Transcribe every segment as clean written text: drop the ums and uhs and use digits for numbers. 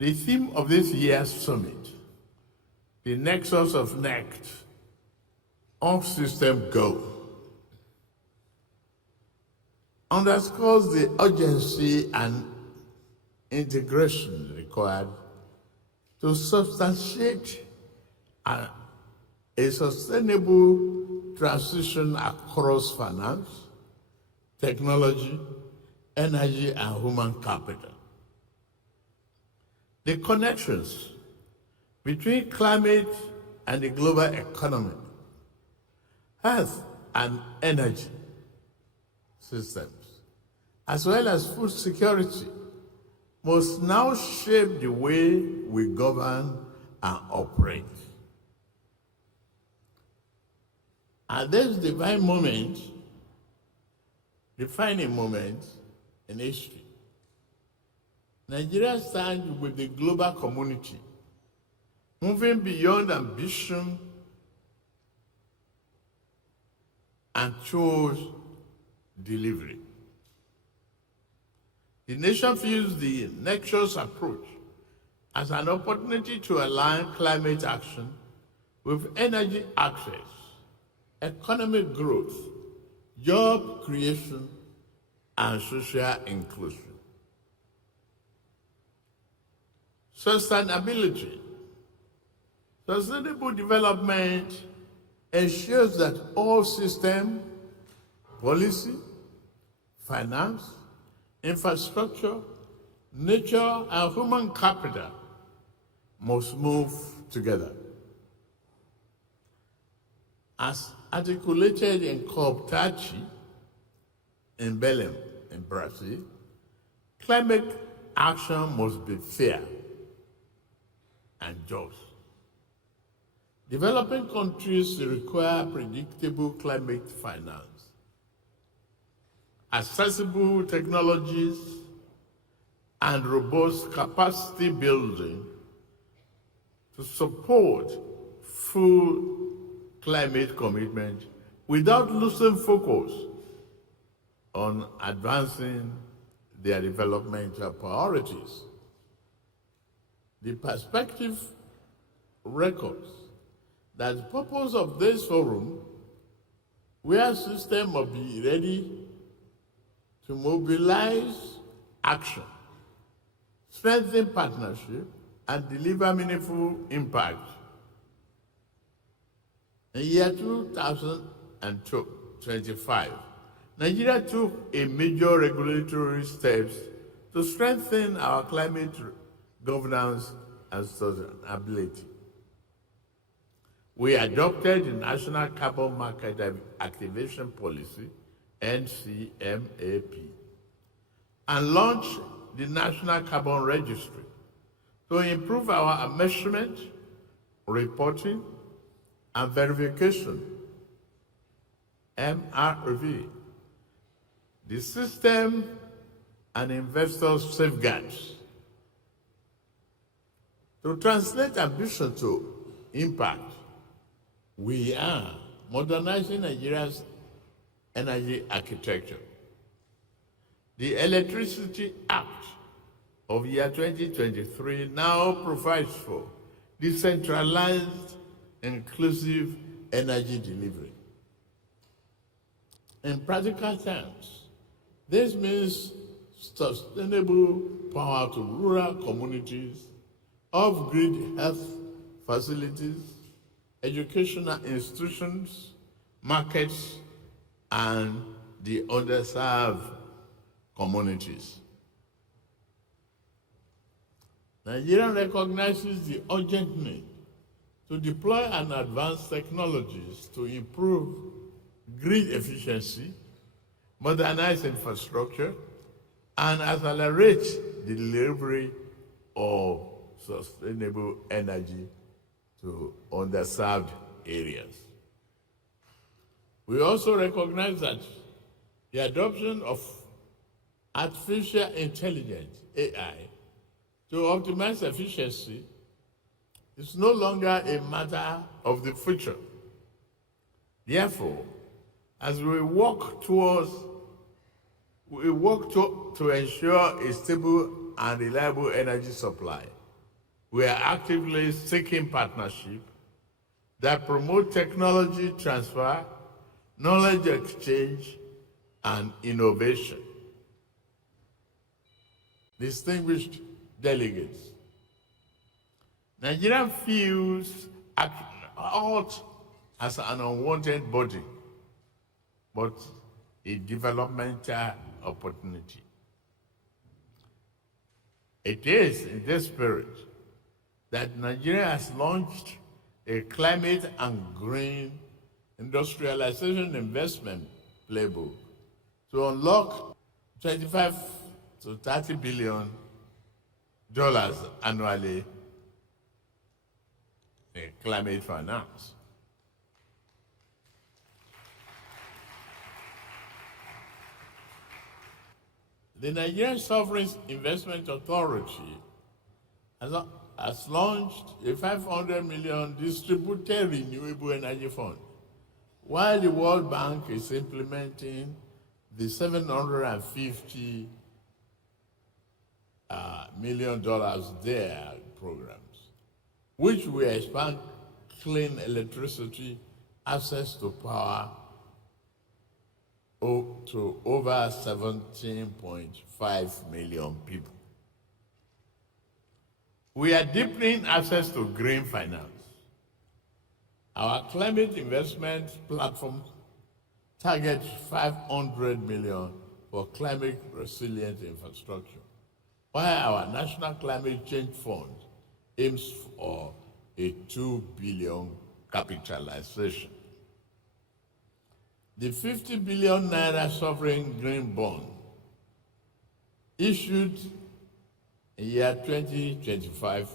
The theme of this year's summit, the nexus of NECT, off-system go, underscores the urgency and integration required to substantiate a sustainable transition across finance, technology, energy, and human capital. The connections between climate and the global economy, health and energy systems, as well as food security, must now shape the way we govern and operate. At this defining moment in history, Nigeria stands with the global community, moving beyond ambition and towards delivery. The nation views the nexus approach as an opportunity to align climate action with energy access, economic growth, job creation, and social inclusion. Sustainability. Sustainable development ensures that all systems, policy, finance, infrastructure, nature, and human capital must move together. As articulated in COP30 in Belém, in Brazil, climate action must be fair and just. Developing countries require predictable climate finance, accessible technologies, and robust capacity building to support full climate commitment without losing focus on advancing their developmental priorities. The perspective records that the purpose of this forum, where systems must be ready to mobilize action, strengthen partnership, and deliver meaningful impact. In the year 2025, Nigeria took a major regulatory steps to strengthen our climate governance and sustainability. We adopted the National Carbon Market Activation Policy, NCMAP, and launched the National Carbon Registry to improve our measurement, reporting, and verification, MRV, the system and investor safeguards. To translate ambition to impact, we are modernizing Nigeria's energy architecture. The Electricity Act of year 2023 now provides for decentralized, inclusive energy delivery. In practical terms, this means sustainable power to rural communities, off-grid health facilities, educational institutions, markets, and the underserved communities. Nigeria recognizes the urgent need to deploy and advance technologies to improve grid efficiency, modernize infrastructure, and accelerate the delivery of sustainable energy to underserved areas. We also recognize that the adoption of artificial intelligence, AI, to optimize efficiency is no longer a matter of the future. Therefore, as we work to ensure a stable and reliable energy supply We are actively seeking partnership that promote technology transfer, knowledge exchange, and innovation. Distinguished delegates, Nigeria feels out as an unwanted body, but a developmental opportunity. It is in this spirit that Nigeria has launched a climate and green industrialization investment playbook to unlock $25 to $30 billion annually in climate finance. The Nigerian Sovereign Investment Authority has launched a $500 million distributed renewable energy fund, while the World Bank is implementing the $750 million their programs, which will expand clean electricity access to power to over 17.5 million people. We are deepening access to green finance. Our climate investment platform targets $500 million for climate resilient infrastructure, while our National Climate Change Fund aims for a $2 billion capitalization. The 50 billion naira sovereign green bond issued in year 2025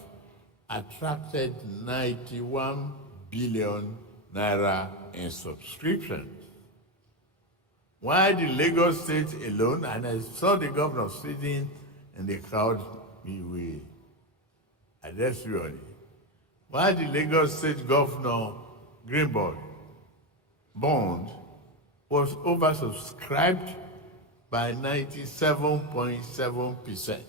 attracted 91 billion naira in subscriptions. While the Lagos State alone, and I saw the governor sitting in the crowd, we address you only. While the Lagos State governor green bond was oversubscribed by 97.7%.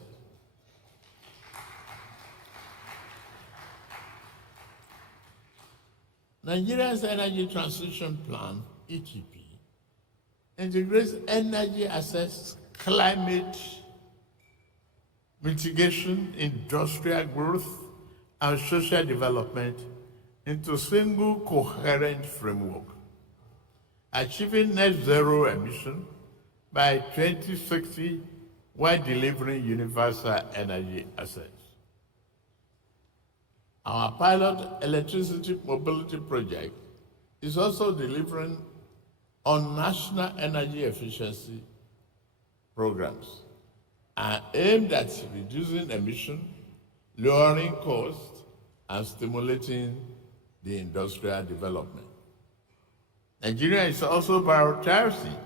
Nigeria's Energy Transition Plan, ETP, integrates energy access, climate mitigation, industrial growth, and social development into a single coherent framework, achieving net zero emission by 2060 while delivering universal energy access. Our pilot electricity mobility project is also delivering on national energy efficiency programs and aimed at reducing emission, lowering costs, and stimulating the industrial development. Nigeria is also prioritizing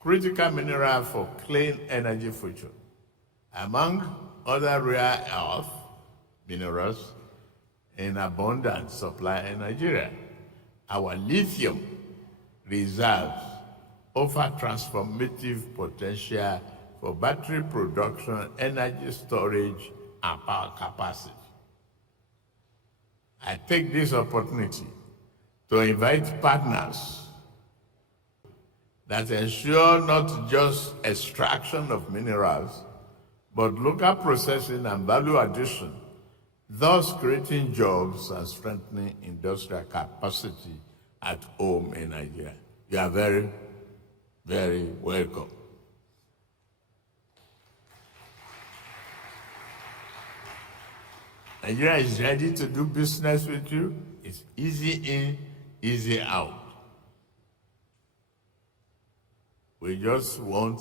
critical minerals for clean energy future. Among other rare earth minerals in abundant supply in Nigeria, our lithium reserves offer transformative potential for battery production, energy storage, and power capacity. I take this opportunity to invite partners that ensure not just extraction of minerals, but local processing and value addition, thus creating jobs and strengthening industrial capacity at home in Nigeria. You are very, very welcome. Nigeria is ready to do business with you. It's easy in, easy out. We just want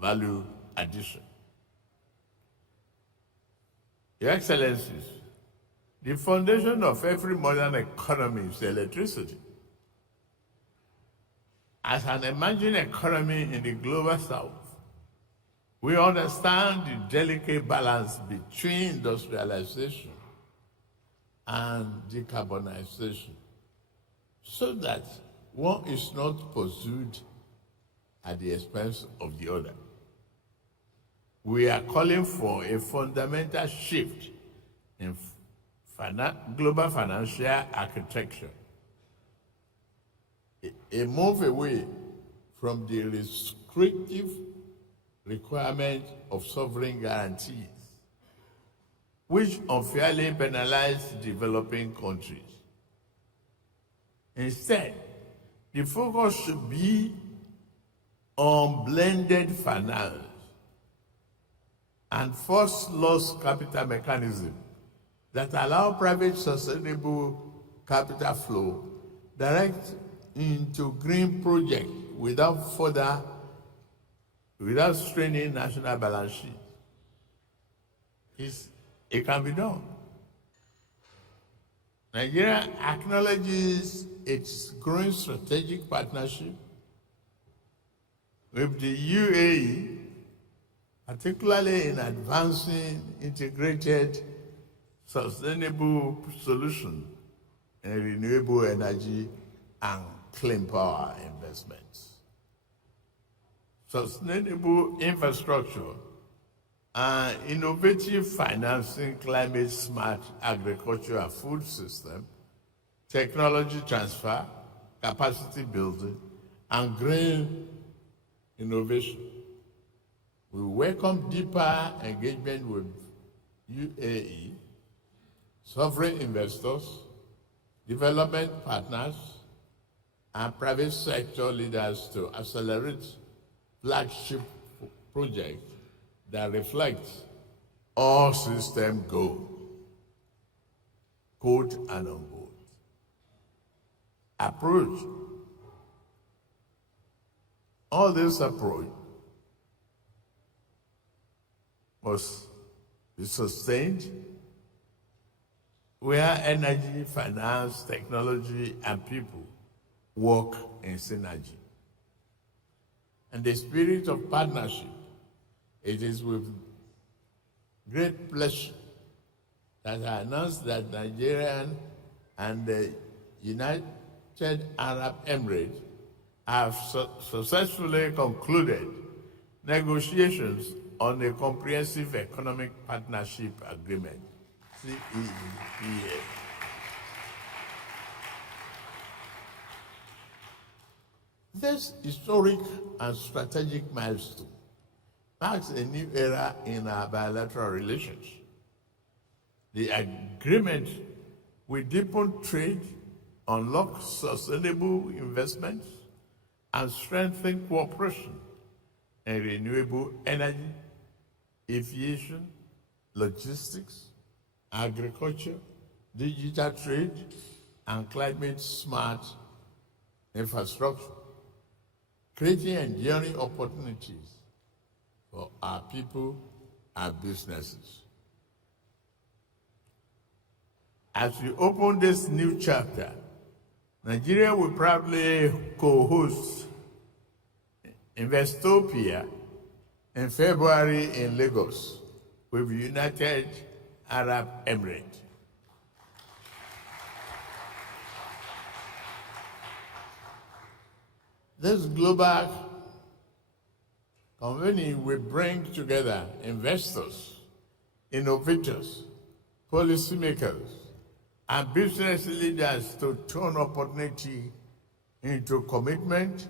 value addition. Your Excellencies, the foundation of every modern economy is electricity. As an emerging economy in the global south, we understand the delicate balance between industrialization and decarbonization, so that one is not pursued at the expense of the other. We are calling for a fundamental shift in global financial architecture, a move away from the restrictive requirement of sovereign guarantees, which unfairly penalize developing countries. Instead, the focus should be on blended finance and first loss capital mechanism that allow private sustainable capital flow direct into green projects without straining national balance sheet. It can be done. Nigeria acknowledges its growing strategic partnership with the UAE, particularly in advancing integrated sustainable solutions in renewable energy and clean power investments. Sustainable infrastructure and innovative financing, climate smart agriculture and food system, technology transfer, capacity building, and green innovation. We welcome deeper engagement with UAE, sovereign investors, development partners, and private sector leaders to accelerate flagship projects that reflect all system goals, quote and unquote. Approach. All this approach must be sustained where energy, finance, technology, and people work in synergy. And the spirit of partnership, it is with great pleasure that I announce that Nigeria and the United Arab Emirates have successfully concluded negotiations on a comprehensive economic partnership agreement, CEPA. This historic and strategic milestone marks a new era in our bilateral relations. The agreement will deepen trade, unlock sustainable investments, and strengthen cooperation in renewable energy, aviation, logistics, agriculture, digital trade, and climate-smart infrastructure, creating enduring opportunities for our people and businesses. As we open this new chapter, Nigeria will proudly co-host Investopia in February in Lagos with the United Arab Emirates. This global convening will bring together investors, innovators, policymakers, and business leaders to turn opportunity into commitment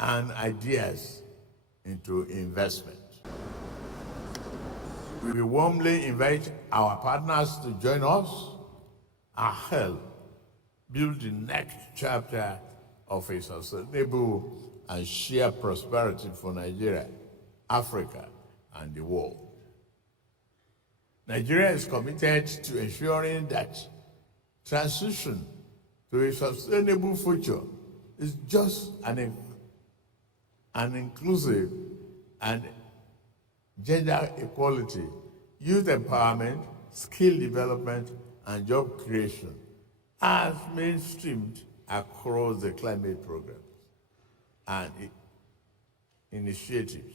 and ideas into investment. We warmly invite our partners to join us and help build the next chapter of a sustainable and shared prosperity for Nigeria, Africa, and the world. Nigeria is committed to ensuring that transition to a sustainable future is just an inclusive and gender equality, youth empowerment, skill development, and job creation as mainstreamed across the climate programs and initiatives.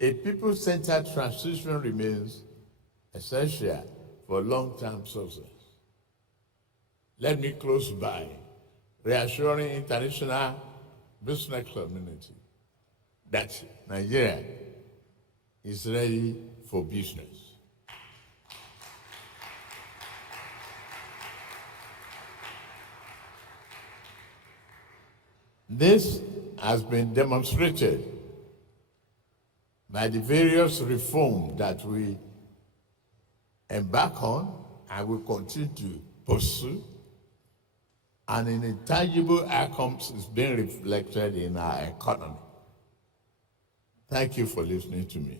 A people-centered transition remains essential for long-term success. Let me close by reassuring international business community that Nigeria is ready for business. This has been demonstrated by the various reforms that we embark on and will continue to pursue, and in intangible outcomes is being reflected in our economy. Thank you for listening to me.